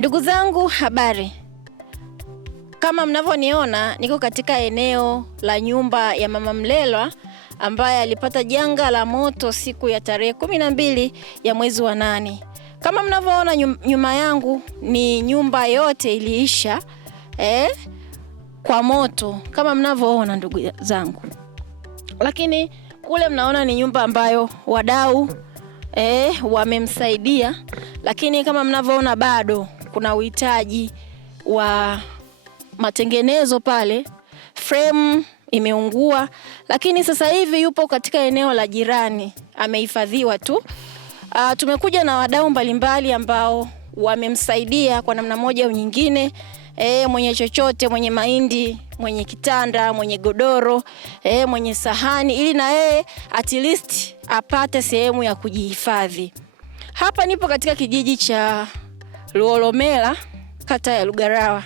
Ndugu zangu, habari. Kama mnavyoniona niko katika eneo la nyumba ya Mama Mlelwa ambaye alipata janga la moto siku ya tarehe 12 ya mwezi wa 8. Kama mnavyoona nyuma yangu ni nyumba yote iliisha kwa moto kama mnavyoona ndugu zangu. Lakini kule mnaona ni nyumba ambayo wadau wamemsaidia, lakini kama mnavyoona bado kuna uhitaji wa matengenezo pale. Frame imeungua, lakini sasa hivi yupo katika eneo la jirani, amehifadhiwa tu. Tumekuja na wadau mbalimbali ambao wamemsaidia kwa namna moja au nyingine. Mwenye chochote, mwenye mahindi, mwenye kitanda, mwenye godoro, mwenye sahani, ili na yeye at least apate sehemu ya kujihifadhi. Hapa nipo katika kijiji cha Luolomela, kata ya Lugarawa.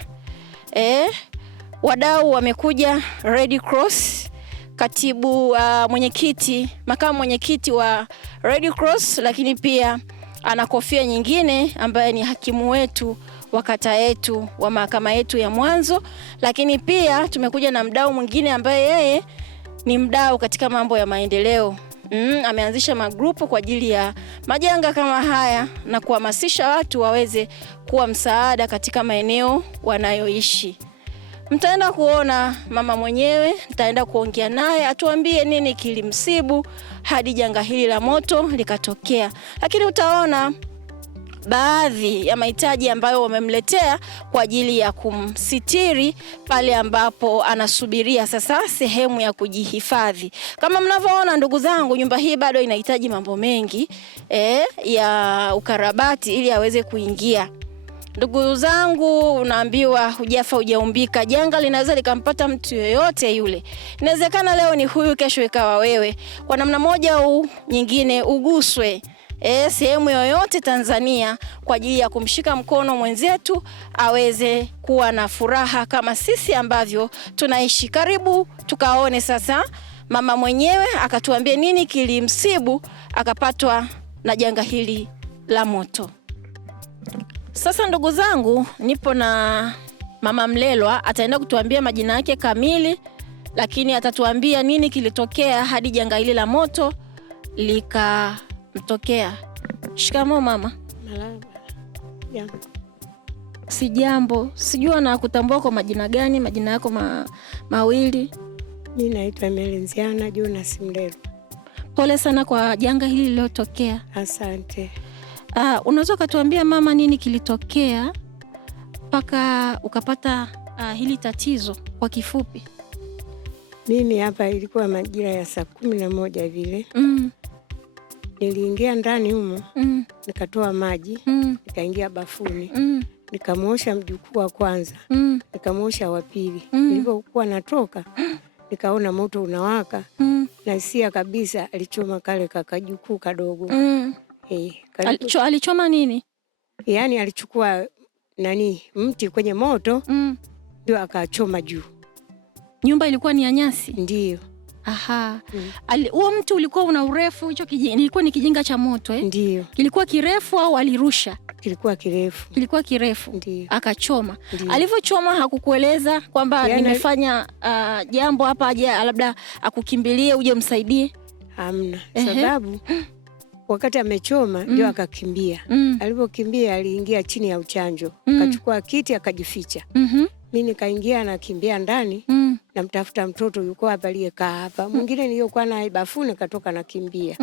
Wadau wamekuja, Red Cross, katibu mwenyekiti, makamu mwenyekiti wa Red Cross, lakini pia ana kofia nyingine ambaye ni hakimu wetu wa kata yetu, wa mahakama yetu ya mwanzo. Lakini pia tumekuja na mdau mwingine ambaye yeye ni mdau katika mambo ya maendeleo. Ameanzisha magrupu kwa ajili ya majanga kama haya na kuhamasisha watu waweze kuwa msaada katika maeneo wanayoishi. Mtaenda kuona mama mwenyewe, nitaenda kuongea naye atuambie nini kilimsibu hadi janga hili la moto likatokea. Lakini utaona baadhi ya mahitaji ambayo wamemletea kwa ajili ya kumsitiri pale ambapo anasubiria sasa sehemu ya kujihifadhi. Kama mnavyoona ndugu zangu, nyumba hii bado inahitaji mambo mengi ya ukarabati ili aweze kuingia. Ndugu zangu, unaambiwa hujafa hujaumbika. Janga linaweza likampata mtu yoyote yule. Inawezekana leo ni huyu, kesho ikawa wewe. Kwa namna moja au nyingine uguswe sehemu yoyote Tanzania kwa ajili ya kumshika mkono mwenzetu aweze kuwa na furaha kama sisi ambavyo tunaishi. Karibu tukaone sasa mama mwenyewe akatuambia nini kilimsibu akapatwa na janga hili la moto. Sasa ndugu zangu, nipo na Mama Mlelwa, ataenda kutuambia majina yake kamili, lakini atatuambia nini kilitokea hadi janga hili la moto likamtokea. Shikamoo mama. Marahaba. Jambo. Si jambo. Sijua na kutambua kwa majina gani, majina yako mawili. Mimi naitwa Melenziana Jonas Mlelwa. Pole sana kwa janga hili lililotokea. Asante. Unaweza kutuambia mama nini kilitokea mpaka ukapata hili tatizo kwa kifupi? Mimi hapa ilikuwa majira ya saa 11 vile. Niliingia ndani humo, nikatoa maji, nikaingia bafuni, nikamuosha mjukuu wa kwanza, nikamuosha wa pili. Nilipokuwa natoka, nikaona moto unawaka, na hisia kabisa alichoma kale kakajukuu kadogo. Alichoma nini? Yaani alichukua mti kwenye moto, ndio akachoma juu. Nyumba ilikuwa ni ya nyasi? Ndio. Aha. Huo mti ulikuwa una urefu, hicho ilikuwa ni kijinga cha moto Ndio. Kilikuwa kirefu au alirusha? Kilikuwa kirefu. Kilikuwa kirefu. Ndio. Akachoma. Alivyochoma hakukueleza kwamba nimefanya jambo hapa aje labda akukimbilie uje msaidie? Hamna. Sababu wakati amechoma ndio akakimbia. Alipokimbia aliingia chini ya uchanjo. Akachukua kiti akajificha. Mimi nikaingia na kimbia ndani, namtafuta mtoto yuko hapa aliyekaa hapa. Mwingine niliyokuwa naye bafuni katoka na kimbia.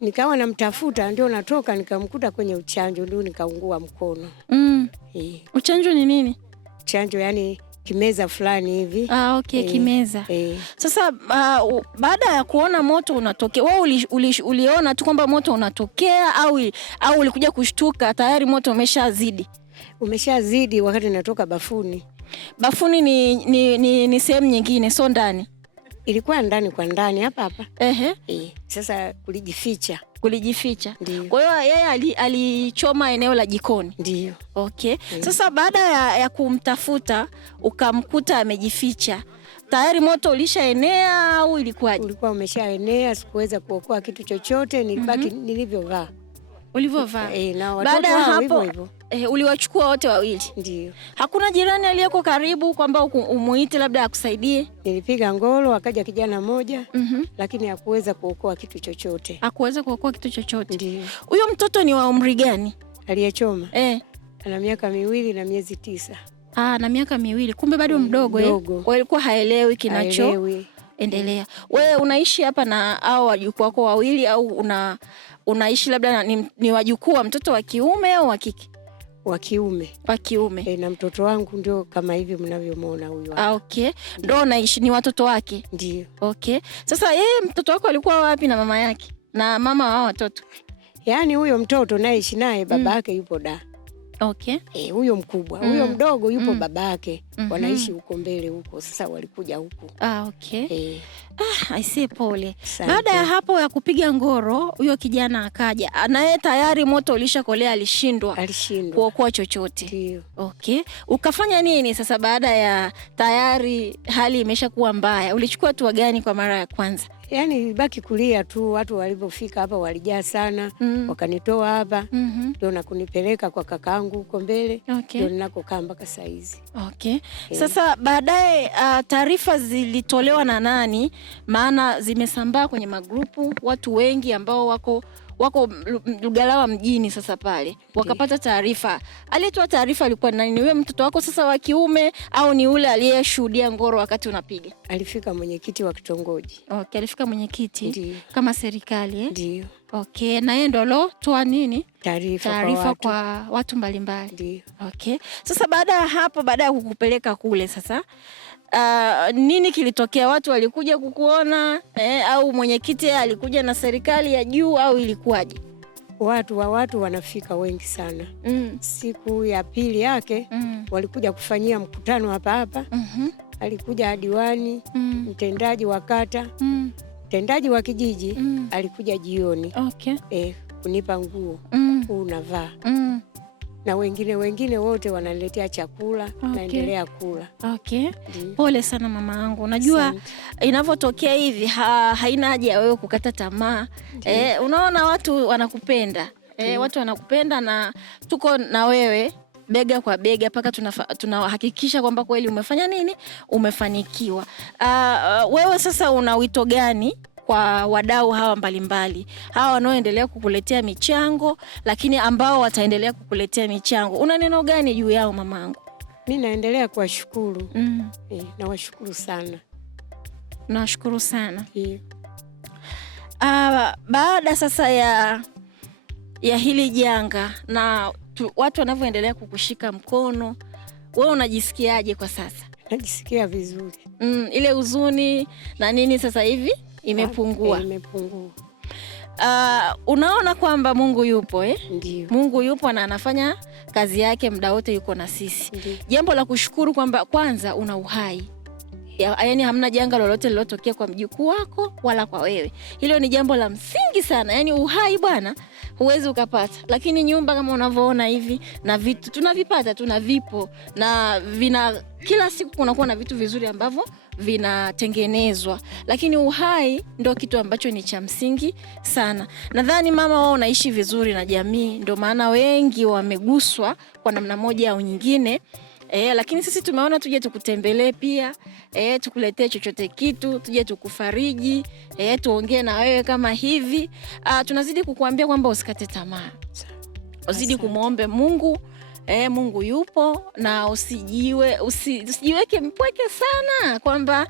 Nikawa namtafuta ndio natoka nikamkuta kwenye uchanjo, ndio nikaungua mkono. Uchanjo ni nini? Uchanjo yani kimeza fulani hivi. Okay, kimeza. Sasa baada ya kuona moto unatokea, wewe uliona tu kwamba moto unatokea au ulikuja kushtuka tayari moto umeshazidi? Umeshazidi wakati natoka bafuni. Bafuni ni sehemu nyingine, sio ndani? Ilikuwa ndani kwa ndani hapa. Sasa kulijificha. Kwa hiyo yeye alichoma eneo la jikoni. Ndio. Okay. Sasa baada ya kumtafuta ukamkuta amejificha, tayari moto ulishaenea au ilikuwaje? Ulikuwa umeshaenea, sikuweza kuokoa kitu chochote, nilibaki nilivyovaa. Ulivyovaa? Na watoto hao hivyo hivyo. Uliwachukua wote wawili? Ndio. Hakuna jirani aliyeko karibu kwamba umuite labda akusaidie? Nilipiga ngolo, akaja kijana mmoja, lakini hakuweza kuokoa kitu chochote. Hakuweza kuokoa kitu chochote? Ndio. Huyo mtoto ni wa umri gani Aliyechoma? Ana miaka 2 na miezi 9. Na miaka 2. Kumbe bado mdogo. Kwa ilikuwa haelewi endelea. Wewe unaishi hapa na hao wajukuu wako wawili au unaishi labda ni wajukuu wa mtoto wa kiume au wa kike? Wa kiume. Wa kiume. Na mtoto wangu ndio kama hivi mnavyomwona huyu hapa. Okay. Ndio unaishi, ni watoto wake? Ndio. Okay. Sasa yeye mtoto wako alikuwa wapi na mama yake? Na mama wa watoto? Yaani huyo mtoto naishi naye baba yake yupo da. Okay. Huyo mkubwa, huyo mdogo yupo babake. Wanaishi huko mbele huko. Sasa walikuja huko. Okay. I see, pole. Baada ya hapo ya kupiga ngoro, huyo kijana akaja. Naye tayari moto ulishakolea, alishindwa kuokoa chochote. Ndio. Okay. Ukafanya nini sasa baada ya tayari hali imeshakuwa mbaya? Ulichukua hatua gani kwa mara ya kwanza? Yaani baki kulia tu, watu walipofika hapa walijaa sana, wakanitoa hapa, ndio na kunipeleka kwa kakaangu huko mbele, ndio ninakokaa mpaka saa hizi. Okay. Sasa baadaye taarifa zilitolewa na nani? Maana zimesambaa kwenye magrupu, watu wengi ambao wako Lugalawa mjini sasa pale. Wakapata taarifa. Aliyetoa taarifa alikuwa nani? Ni wewe mtoto wako sasa wa kiume au ni ule aliyeshuhudia ngoro wakati unapiga? Alifika mwenyekiti wa kitongoji. Okay, alifika mwenyekiti. Ndiyo. Kama serikali Ndio. Okay, na yeye ndo alotoa nini? Taarifa kwa watu mbalimbali. Ndio. Okay. Sasa baada ya hapo, baada ya kukupeleka kule sasa, nini kilitokea? Watu walikuja kukuona au mwenyekiti alikuja na serikali ya juu au ilikuwaje? Watu wanafika wengi sana. Siku ya pili yake walikuja kufanyia mkutano hapa. Alikuja diwani, mtendaji wa kata, mtendaji wa kijiji, alikuja jioni. Okay. Kunipa nguo unavaa. Na wengine wote wanaletea chakula. Naendelea kula. Okay. Pole sana mama yangu. Unajua inavyotokea hivi haina haja ya wewe kukata tamaa. Unaona watu wanakupenda. Watu wanakupenda na tuko na wewe bega kwa bega mpaka tunahakikisha kwamba kweli umefanya nini? Umefanikiwa. Wewe sasa una wito gani kwa wadau hawa mbalimbali, hawa wanaoendelea kukuletea michango, lakini ambao wataendelea kukuletea michango? Una neno gani juu yao mamangu? Mimi naendelea kuwashukuru. Nawashukuru sana. Nashukuru sana. Baada sasa ya hili janga na watu wanavyoendelea kukushika mkono, wewe unajisikiaje kwa sasa? Najisikia vizuri. Ile huzuni na nini sasa hivi imepungua? Imepungua. Unaona kwamba Mungu yupo Ndiyo. Mungu yupo na anafanya kazi yake muda wote, yuko na sisi. Ndiyo. Jambo la kushukuru kwamba kwanza una uhai. Yaani hamna janga lolote lilotokea kwa mjukuu wako wala kwa wewe. Hilo ni jambo la msingi sana. Yaani uhai bwana huwezi ukapata. Lakini nyumba kama unavyoona hivi na vitu tunavipata, tunavipo na kila siku kunakuwa na vitu vizuri ambavyo vinatengenezwa. Lakini uhai ndio kitu ambacho ni cha msingi sana. Nadhani mama wao unaishi vizuri na jamii, ndio maana wengi wameguswa kwa namna moja au nyingine. Lakini sisi tumeona tuje tukutembelee pia, tukuletee chochote kitu, tuje tukufariji, tuongee na wewe kama hivi. Tunazidi kukuambia kwamba usikate tamaa. Uzidi kumuombe Mungu. Mungu yupo na usijiweke mpweke sana kwamba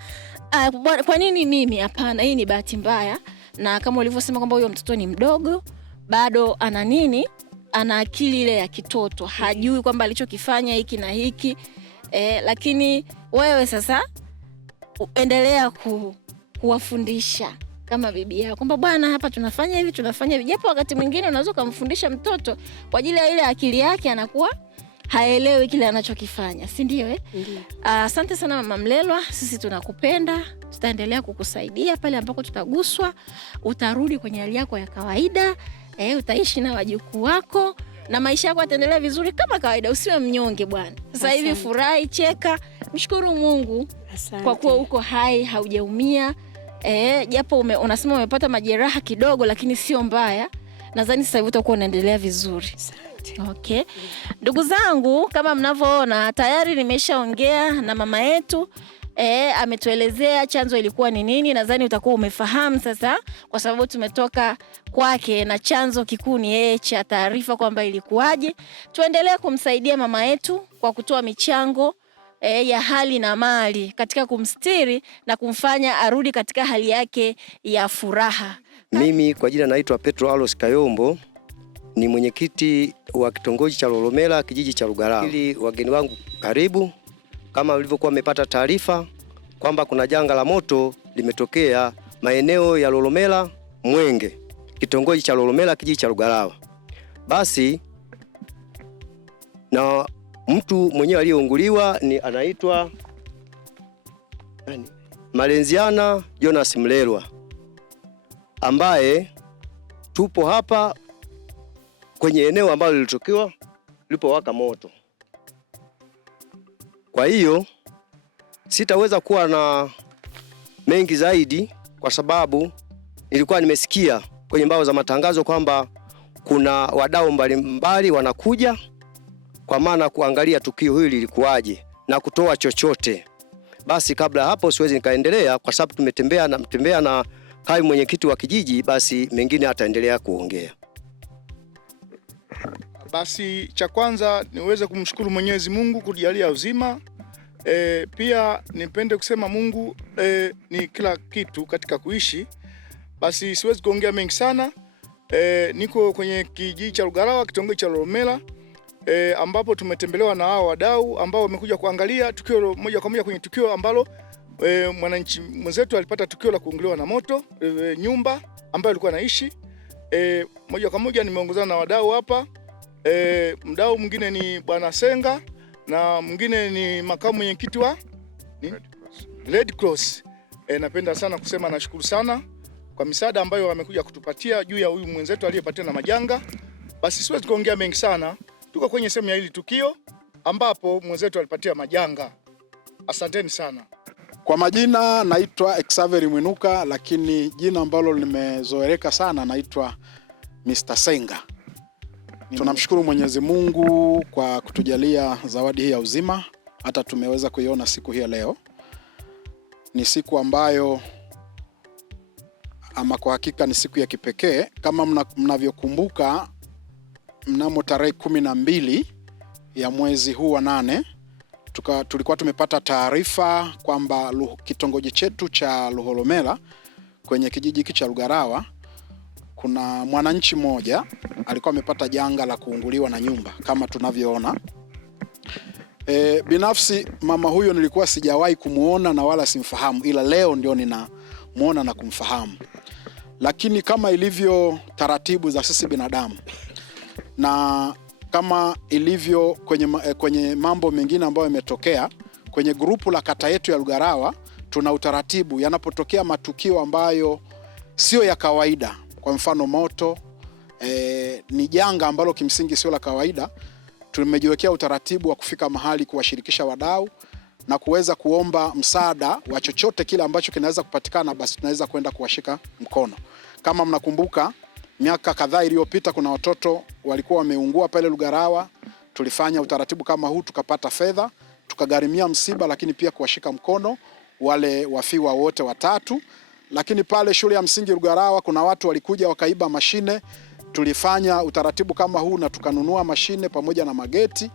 kwa nini mimi? Hapana, hii ni bahati mbaya. Na kama ulivyosema kwamba huyo mtoto ni mdogo, bado ana nini? Ana akili ile ya kitoto, hajui kwamba alichokifanya hiki na hiki. Lakini wewe sasa endelea kuwafundisha kama bibi yao kwamba bwana, hapa tunafanya hivi, tunafanya hivi. Japo wakati mwingine unaweza kumfundisha mtoto kwa ajili ya ile akili yake anakuwa haelewi kile anachokifanya, si ndio? Asante sana Mama Mlelwa, sisi tunakupenda, tutaendelea kukusaidia pale ambako tutaguswa. Utarudi kwenye hali yako ya kawaida. Utaishi na wajukuu wako na maisha yako yataendelea vizuri kama kawaida. Usiwe mnyonge bwana. Sasa hivi furahi, cheka, mshukuru Mungu. Asante. Kwa kuwa uko hai, haujaumia. Japo unasema umepata majeraha kidogo, lakini sio mbaya. Nadhani sasa hivi utakuwa unaendelea vizuri. Asante. Okay. Ndugu zangu, kama mnavyoona tayari nimeshaongea na mama yetu. Ametuelezea chanzo ilikuwa ni nini. Nadhani utakuwa umefahamu sasa, kwa sababu tumetoka kwake na chanzo kikuu ni yeye cha taarifa kwamba ilikuwaje. Tuendelee kumsaidia mama yetu kwa kutoa michango ya hali na mali katika kumstiri na kumfanya arudi katika hali yake ya furaha. Mimi kwa jina naitwa Petro Alois Kayombo, ni mwenyekiti wa kitongoji cha Lolomela, kijiji cha Lugarawa. Ili wageni wangu karibu, kama mlivyokuwa mmepata taarifa kwamba kuna janga la moto limetokea maeneo ya Lolomela Mwenge, kitongoji cha Lolomela, kijiji cha Lugarawa. Basi na mtu mwenyewe aliyeunguliwa ni anaitwa Malenziana Jonas Mlelwa, ambaye tupo hapa kwenye eneo ambalo lilitokewa lilipowaka moto. Kwa hiyo sitaweza kuwa na mengi zaidi, kwa sababu nilikuwa nimesikia kwenye mbao za matangazo kwamba kuna wadau mbalimbali wanakuja kwa maana kuangalia tukio hili lilikuwaje na kutoa chochote. Basi kabla hapo siwezi nikaendelea, kwa sababu tumetembea na kaimu mwenyekiti wa kijiji, basi mengine ataendelea kuongea. Basi cha kwanza niweze kumshukuru Mwenyezi Mungu kujalia uzima. Pia nipende kusema Mungu ni kila kitu katika kuishi. Basi siwezi kuongea mengi sana. Niko kwenye kijiji cha Lugarawa, kitongoji cha Lolomela, ambapo tumetembelewa na hao wadau ambao wamekuja kuangalia tukio moja kwa moja kwenye tukio ambalo mwananchi mwenzetu alipata tukio la kuungiliwa na moto nyumba ambayo alikuwa anaishi. Moja kwa moja nimeongozana na wadau hapa. Mdau mwingine ni Bwana Senga na mwingine ni makamu mwenyekiti wa Red Cross. Napenda sana kusema nashukuru sana kwa misaada ambayo wamekuja kutupatia juu ya huyu mwenzetu aliyepatiwa na majanga. Basi siwezi kuongea mengi sana. Tuko kwenye sehemu ya hili tukio ambapo mwenzetu alipatia majanga. Asanteni sana. Kwa majina naitwa Xavier Mwinuka, lakini jina ambalo limezoeleka sana naitwa Mr. Senga. Tunamshukuru Mwenyezi Mungu kwa kutujalia zawadi hii ya uzima, hata tumeweza kuiona siku hii leo. Ni siku ambayo ama kwa hakika ni siku ya kipekee. Kama mnavyokumbuka, mnamo tarehe 12 ya mwezi huu wa 8 tulikuwa tumepata taarifa kwamba kitongoji chetu cha Lolomela kwenye kijiji hiki cha Lugarawa kuna mwananchi mmoja alikuwa amepata janga la kuunguliwa na nyumba kama tunavyoona. Binafsi mama huyo nilikuwa sijawahi kumuona na wala simfahamu, ila leo ndio ninamuona na kumfahamu. Lakini kama ilivyo taratibu za sisi binadamu na kama ilivyo kwenye mambo mengine ambayo yametokea kwenye grupu la kata yetu ya Lugarawa, tuna utaratibu yanapotokea matukio ambayo sio ya kawaida. Kwa mfano moto, ni janga ambalo kimsingi sio la kawaida. Tumejiwekea utaratibu wa kufika mahali kuwashirikisha wadau na kuweza kuomba msaada wa chochote kile ambacho kinaweza kupatikana, basi tunaweza kwenda kuwashika mkono. Kama mnakumbuka, miaka kadhaa iliyopita kuna watoto walikuwa wameungua pale Lugarawa. Tulifanya utaratibu kama huu, tukapata fedha, tukagharimia msiba, lakini pia kuwashika mkono wale wafiwa wote watatu. Lakini pale shule ya msingi Lugarawa kuna watu walikuja wakaiba mashine. Tulifanya utaratibu kama huu na tukanunua mashine pamoja na mageti.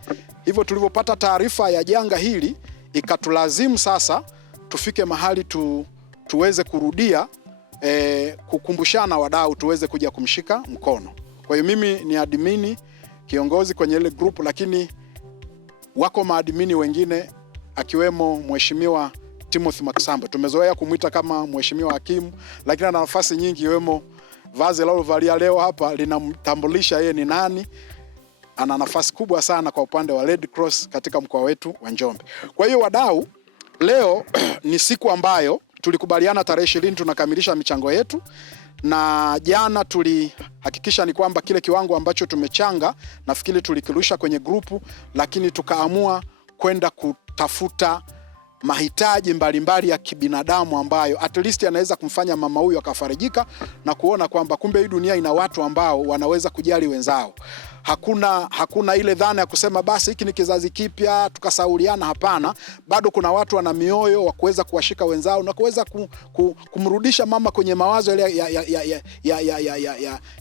Hivyo tulivyopata taarifa ya janga hili, ikatulazimu sasa tufike mahali tuweze kurudia kukumbushana wadau tuweze kuja kumshika mkono. Kwa hiyo mimi ni admini kiongozi kwenye ile group, lakini wako maadmini wengine akiwemo Mheshimiwa Timothy Maksambo. Tumezoea kumuita kama Mheshimiwa Hakimu, lakini ana nafasi nyingi, iwemo vazi alilovalia leo hapa linamtambulisha yeye ni nani. Ana nafasi kubwa sana kwa upande wa Red Cross katika mkoa wetu wa Njombe. Kwa hiyo wadau, leo ni siku ambayo tulikubaliana tarehe 20 tunakamilisha michango yetu, na jana tulihakikisha ni kwamba kile kiwango ambacho tumechanga nafikiri tulikirusha kwenye grupu, lakini tukaamua kwenda kutafuta mahitaji mbalimbali ya kibinadamu ambayo at least yanaweza kumfanya mama huyu akafarijika na kuona kwamba kumbe hii dunia ina watu ambao wanaweza kujali wenzao. hakuna ile dhana ya kusema basi hiki ni kizazi kipya tukasauliana. Hapana, bado kuna watu wana mioyo wa kuweza kuwashika wenzao na kuweza kumrudisha mama kwenye mawazo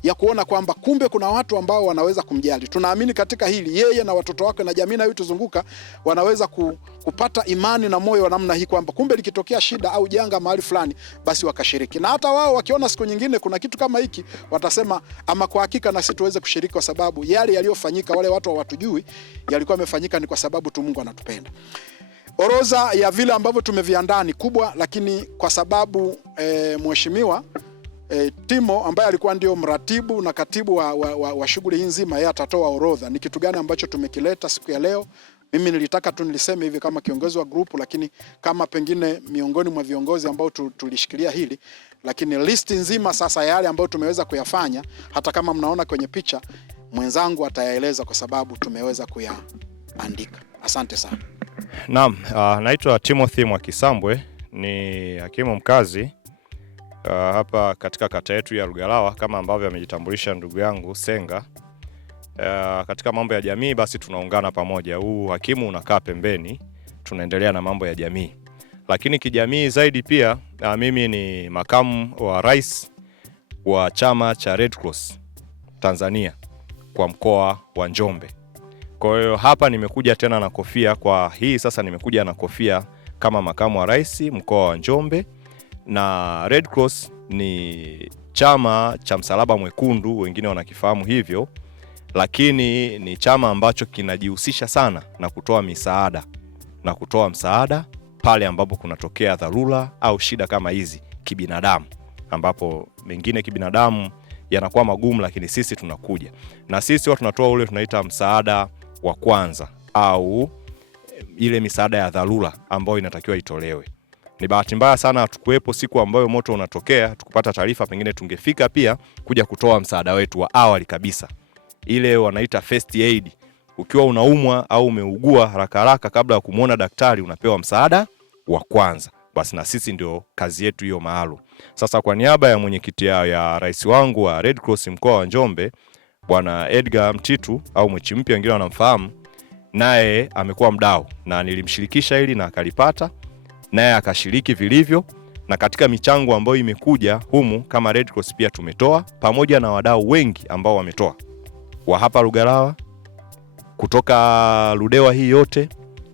ya kuona kwamba kumbe kuna watu ambao wanaweza kumjali. Tunaamini katika hili, yeye na watoto wake na jamii inayotuzunguka wanaweza kupata imani na moyo wa namna hii kwamba kumbe likitokea shida au janga mahali fulani basi wakashiriki. Na hata wao wakiona siku nyingine kuna kitu kama hiki watasema ama kwa hakika na sisi tuweze kushiriki, kwa sababu yale yaliyofanyika wale watu hawatujui yalikuwa yamefanyika ni kwa sababu tu Mungu anatupenda. Orodha ya vile ambavyo tumeviandaa ni kubwa, lakini kwa sababu mheshimiwa Timo ambaye alikuwa ndio mratibu na katibu wa shughuli hii nzima, yeye atatoa orodha ni kitu gani ambacho tumekileta siku ya leo. Mimi nilitaka tu niliseme hivi kama kiongozi wa grupu, lakini kama pengine miongoni mwa viongozi ambao tulishikilia hili, lakini listi nzima sasa yale ambayo tumeweza kuyafanya, hata kama mnaona kwenye picha, mwenzangu atayaeleza kwa sababu tumeweza kuyaandika. Asante sana. Naam, naitwa Timothy Mwakisambwe, ni hakimu mkazi hapa katika kata yetu ya Lugalawa, kama ambavyo amejitambulisha ndugu yangu Senga. Katika mambo ya jamii basi tunaungana pamoja. Huu hakimu unakaa pembeni, tunaendelea na mambo ya jamii. Lakini kijamii zaidi pia mimi ni makamu wa rais wa chama cha Red Cross Tanzania kwa mkoa wa Njombe. Kwa hiyo hapa nimekuja tena na kofia kwa hii sasa, nimekuja na kofia kama makamu wa rais mkoa wa Njombe. Na Red Cross ni chama cha Msalaba Mwekundu, wengine wanakifahamu hivyo, lakini ni chama ambacho kinajihusisha sana na kutoa misaada na kutoa msaada pale ambapo kunatokea dharura au shida kama hizi kibinadamu, ambapo mengine kibinadamu yanakuwa magumu, lakini sisi tunakuja na sisi watu tunatoa ule tunaita msaada wa kwanza au ile misaada ya dharura ambayo inatakiwa itolewe. Ni bahati mbaya sana hatukuwepo siku ambayo moto unatokea, tukupata taarifa, pengine tungefika pia kuja kutoa msaada wetu wa awali kabisa, ile wanaita first aid. Ukiwa unaumwa au umeugua, haraka haraka kabla ya kumuona daktari unapewa msaada wa kwanza. Basi na sisi ndio kazi yetu hiyo maalum. Sasa kwa niaba ya mwenyekiti ya rais wangu wa Red Cross mkoa wa Njombe, Bwana Edgar Mtitu au Mwichi Mpya wengine wanamfahamu, naye amekuwa mdau na nilimshirikisha hili na akalipata, naye akashiriki vilivyo. Na katika michango ambayo imekuja humu kama Red Cross pia tumetoa, pamoja na wadau wengi ambao wametoa wa hapa Lugalawa, kutoka Ludewa hii yote,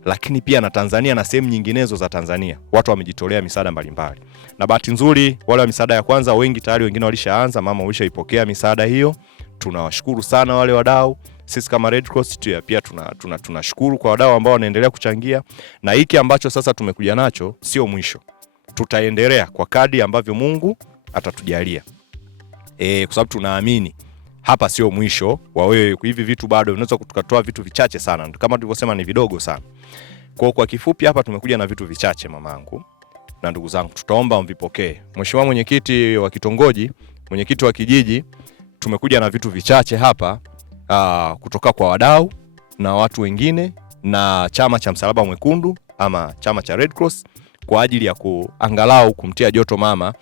lakini pia na Tanzania na sehemu nyinginezo za Tanzania. Watu wamejitolea misaada mbalimbali. Na bahati nzuri wale wa misaada ya kwanza wengi tayari, wengine walishaanza, mama walishaipokea misaada hiyo. Tunawashukuru sana wale wadau. Sisi kama Red Cross pia tunashukuru kwa wadau ambao wanaendelea kuchangia, na hiki ambacho sasa tumekuja nacho sio mwisho. Tutaendelea kwa kadri ambavyo Mungu atatujalia. Kwa sababu tunaamini hapa sio mwisho wa wewe, hivi vitu bado unaweza tukatoa vitu vichache sana, kama tulivyosema ni vidogo sana. Kwa kifupi hapa tumekuja na vitu vichache mamangu na ndugu zangu, tutaomba mvipokee. Mheshimiwa mwenyekiti wa kitongoji, mwenyekiti wa kijiji, tumekuja na vitu vichache hapa kutoka kwa wadau na watu wengine na chama cha Msalaba Mwekundu ama chama cha Red Cross, kwa ajili ya kuangalau kumtia joto mama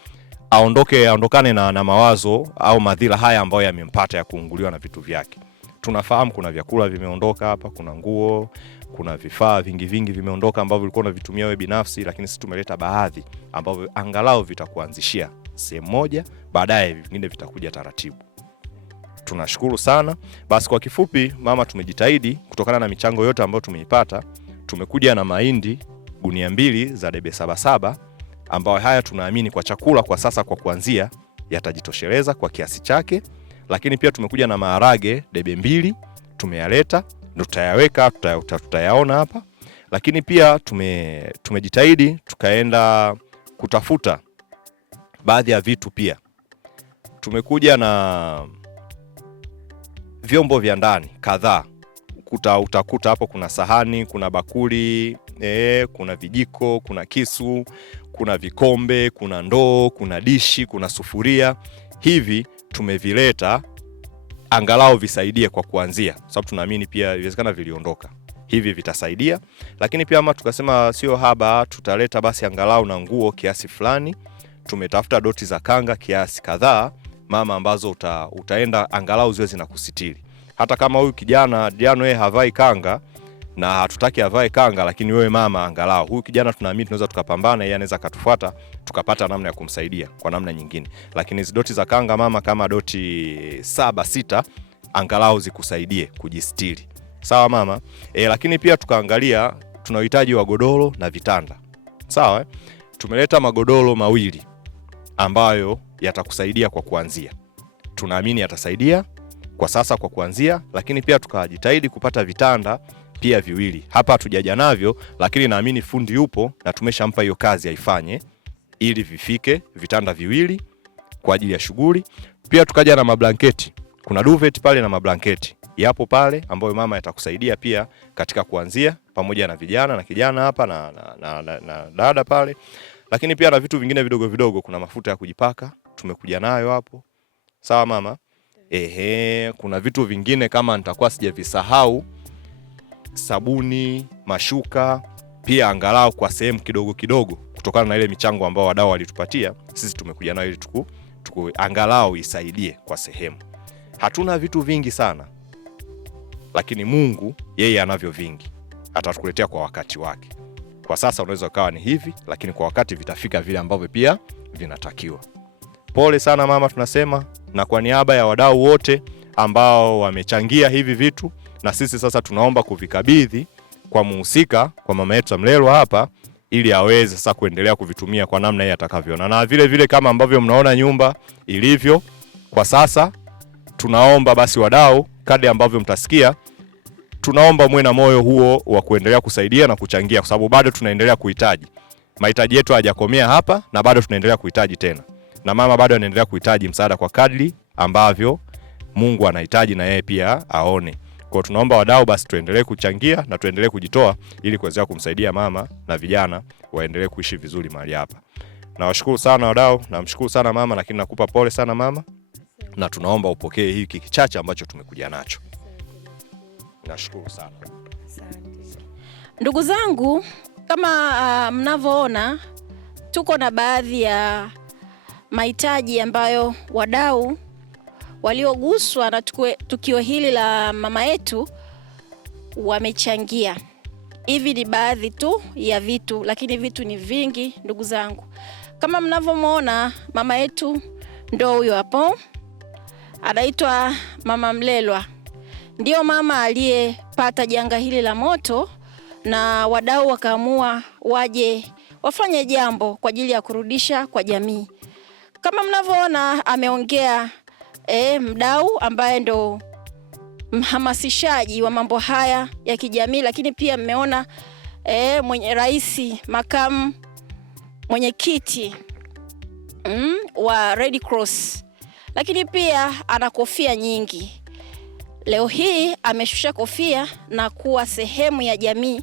aondokane na mawazo au madhila haya ambayo yamempata ya kuunguliwa na vitu vyake. Tunafahamu kuna vyakula vimeondoka hapa, kuna nguo, kuna vifaa vingi vimeondoka ambavyo ulikuwa unavitumia wewe binafsi, lakini sisi tumeleta baadhi ambavyo angalau vitakuanzishia sehemu moja, baadaye vingine vitakuja taratibu. Tunashukuru sana. Basi kwa kifupi mama, tumejitahidi kutokana na michango yote ambayo tumeipata. Tumekuja na mahindi gunia 2 za debe 77 ambayo haya tunaamini kwa chakula kwa sasa kwa kuanzia yatajitosheleza kwa kiasi chake. Lakini pia tumekuja na maharage debe 2 tumeyaleta, ndio tutayaweka, tutayaona hapa. Lakini pia tumejitahidi tukaenda kutafuta baadhi ya vitu pia. Tumekuja na vyombo vya ndani kadhaa. Utakuta hapo kuna sahani, kuna bakuli, kuna vijiko, kuna kisu, kuna vikombe, kuna ndoo, kuna dishi, kuna sufuria. Hivi tumevileta angalau visaidie kwa kuanzia, sababu tunaamini pia inawezekana viliondoka. Hivi vitasaidia. Lakini pia ama tukasema sio haba, tutaleta basi angalau na nguo kiasi fulani. Tumetafuta doti za kanga kiasi kadhaa mama, ambazo utaenda angalau ziwe zinakusitiri. Hata kama huyu kijana Diano yeye havai kanga na hatutaki avae kanga, lakini wewe mama angalau huyu kijana tunaamini tunaweza tukapambana, yeye anaweza katufuata tukapata namna ya kumsaidia kwa namna nyingine. Lakini hizo doti za kanga mama, kama doti 7-6 angalau zikusaidie kujistiri. Sawa mama? Lakini pia tukaangalia tuna uhitaji wa godoro na vitanda. Sawa? Tumeleta magodoro 2 ambayo yatakusaidia kwa kuanzia. Tunaamini yatasaidia kwa sasa kwa kuanzia, lakini pia tukajitahidi kupata vitanda pia 2. Hapa hatujaja navyo, lakini naamini fundi yupo na tumeshampa hiyo kazi aifanye ili vifike vitanda 2 kwa ajili ya shughuli. Pia tukaja na mablanketi. Kuna duvet pale na mablanketi yapo pale ambayo mama yatakusaidia pia katika kuanzia, pamoja na vijana na kijana hapa na dada pale. Lakini pia na vitu vingine vidogo vidogo, kuna mafuta ya kujipaka tumekuja nayo hapo. Sawa mama? Kuna vitu vingine kama nitakuwa sijavisahau, sabuni, mashuka, pia angalau kwa sehemu kidogo kidogo kutokana na ile michango ambao wadau walitupatia, sisi tumekuja nayo ili angalau isaidie kwa sehemu. Hatuna vitu vingi sana, lakini Mungu yeye anavyo vingi, atatukuletea kwa wakati wake. Kwa sasa unaweza kawa ni hivi, lakini kwa wakati vitafika vile ambavyo pia vinatakiwa. Pole sana mama tunasema, na kwa niaba ya wadau wote ambao wamechangia hivi vitu, na sisi sasa tunaomba kuvikabidhi kwa muhusika, kwa mama yetu Mlelwa hapa, ili aweze sasa kuendelea kuvitumia kwa namna yeye atakavyoona. Na vile vile kama ambavyo mnaona nyumba ilivyo kwa sasa, tunaomba basi wadau kadri ambavyo mtasikia, tunaomba muwe na moyo huo wa kuendelea kusaidia na kuchangia, kwa sababu bado tunaendelea kuhitaji. Mahitaji yetu hayajakomea hapa na bado tunaendelea kuhitaji tena. Na mama bado anaendelea kuhitaji msaada kwa kadri ambavyo Mungu anahitaji na yeye pia aone. Kwa tunaomba wadau basi tuendelee kuchangia na tuendelee kujitoa ili kuweza kumsaidia mama na vijana waendelee kuishi vizuri mahali hapa. Nawashukuru sana wadau, namshukuru sana mama, lakini nakupa pole sana mama. Na tunaomba upokee hiki kichache ambacho tumekuja nacho. Nashukuru sana. Ndugu zangu, kama mnavyoona tuko na baadhi ya mahitaji ambayo wadau walioguswa na tukio hili la mama yetu wamechangia. Hivi ni baadhi tu ya vitu, lakini vitu ni vingi ndugu zangu. Kama mnavyomuona mama yetu ndo huyo hapo, anaitwa Mama Mlelwa. Ndio mama aliyepata janga hili la moto, na wadau wakaamua waje wafanye jambo kwa ajili ya kurudisha kwa jamii. Kama mnavyoona ameongea mdau ambaye ndo mhamasishaji wa mambo haya ya kijamii, lakini pia mmeona mwenye rais, makamu mwenyekiti wa Red Cross, lakini pia ana kofia nyingi. Leo hii ameshusha kofia na kuwa sehemu ya jamii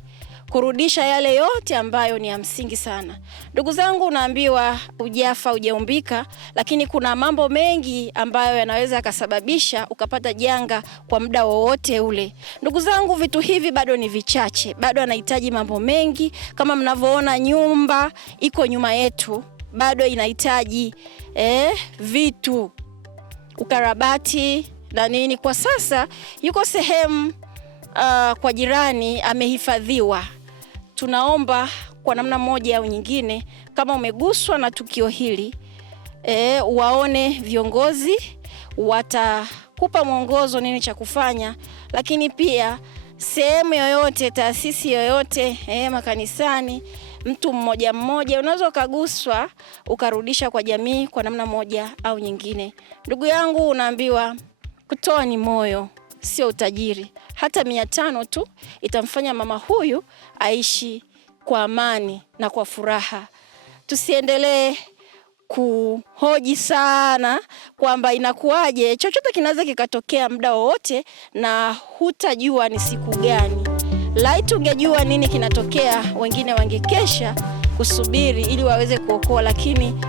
kurudisha yale yote ambayo ni ya msingi sana. Ndugu zangu, naambiwa ujafa hujaumbika, lakini kuna mambo mengi ambayo yanaweza yakasababisha ukapata janga kwa muda wowote ule. Ndugu zangu, vitu hivi bado ni vichache, bado anahitaji mambo mengi. Kama mnavyoona nyumba iko nyuma yetu, bado inahitaji vitu, ukarabati na nini. Kwa sasa yuko sehemu kwa jirani amehifadhiwa. Tunaomba kwa namna moja au nyingine, kama umeguswa na tukio hili, waone viongozi watakupa mwongozo nini cha kufanya. Lakini pia sehemu yoyote, taasisi yoyote, makanisani, mtu mmoja mmoja unaweza ukaguswa ukarudisha kwa jamii kwa namna moja au nyingine. Ndugu yangu, unaambiwa kutoa ni moyo, sio utajiri. Hata 500 tu itamfanya mama huyu aishi kwa amani na kwa furaha. Tusiendelee kuhoji sana kwamba inakuaje. Chochote kinaweza kikatokea muda wowote na hutajua ni siku gani. Laiti ungejua nini kinatokea, wengine wangekesha kusubiri ili waweze kuokoa, lakini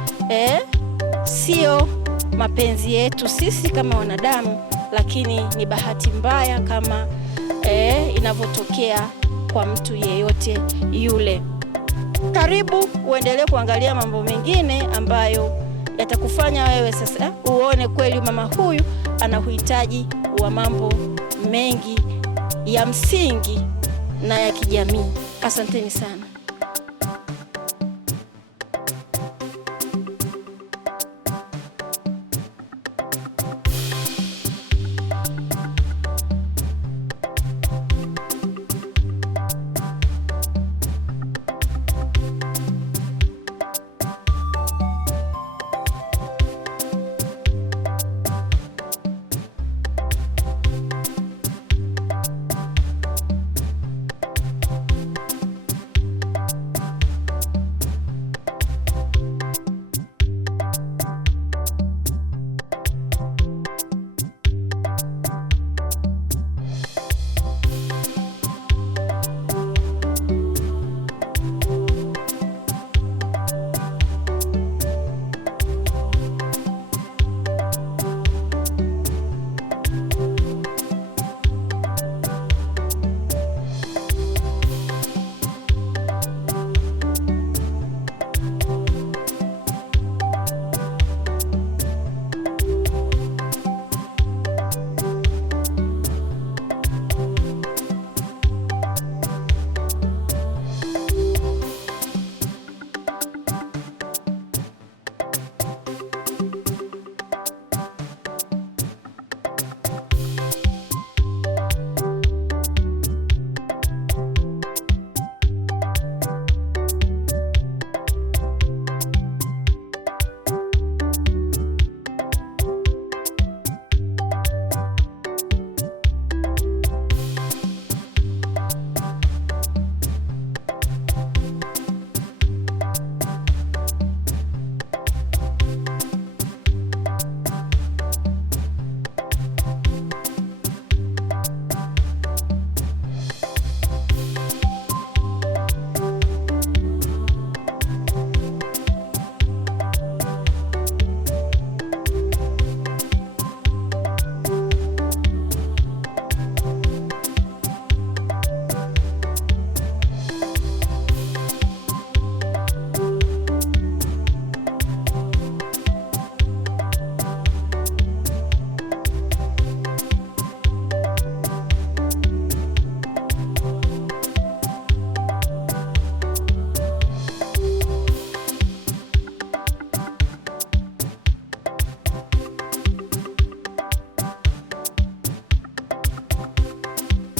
sio mapenzi yetu sisi kama wanadamu, lakini ni bahati mbaya kama inavyotokea kwa mtu yeyote yule. Karibu uendelee kuangalia mambo mengine ambayo yatakufanya wewe sasa uone kweli mama huyu ana uhitaji wa mambo mengi ya msingi na ya kijamii. Asanteni sana.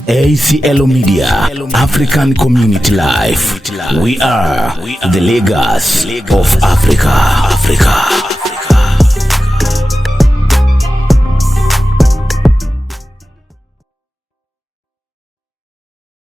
ACL Media, African Community Life. We are the legacy of Africa.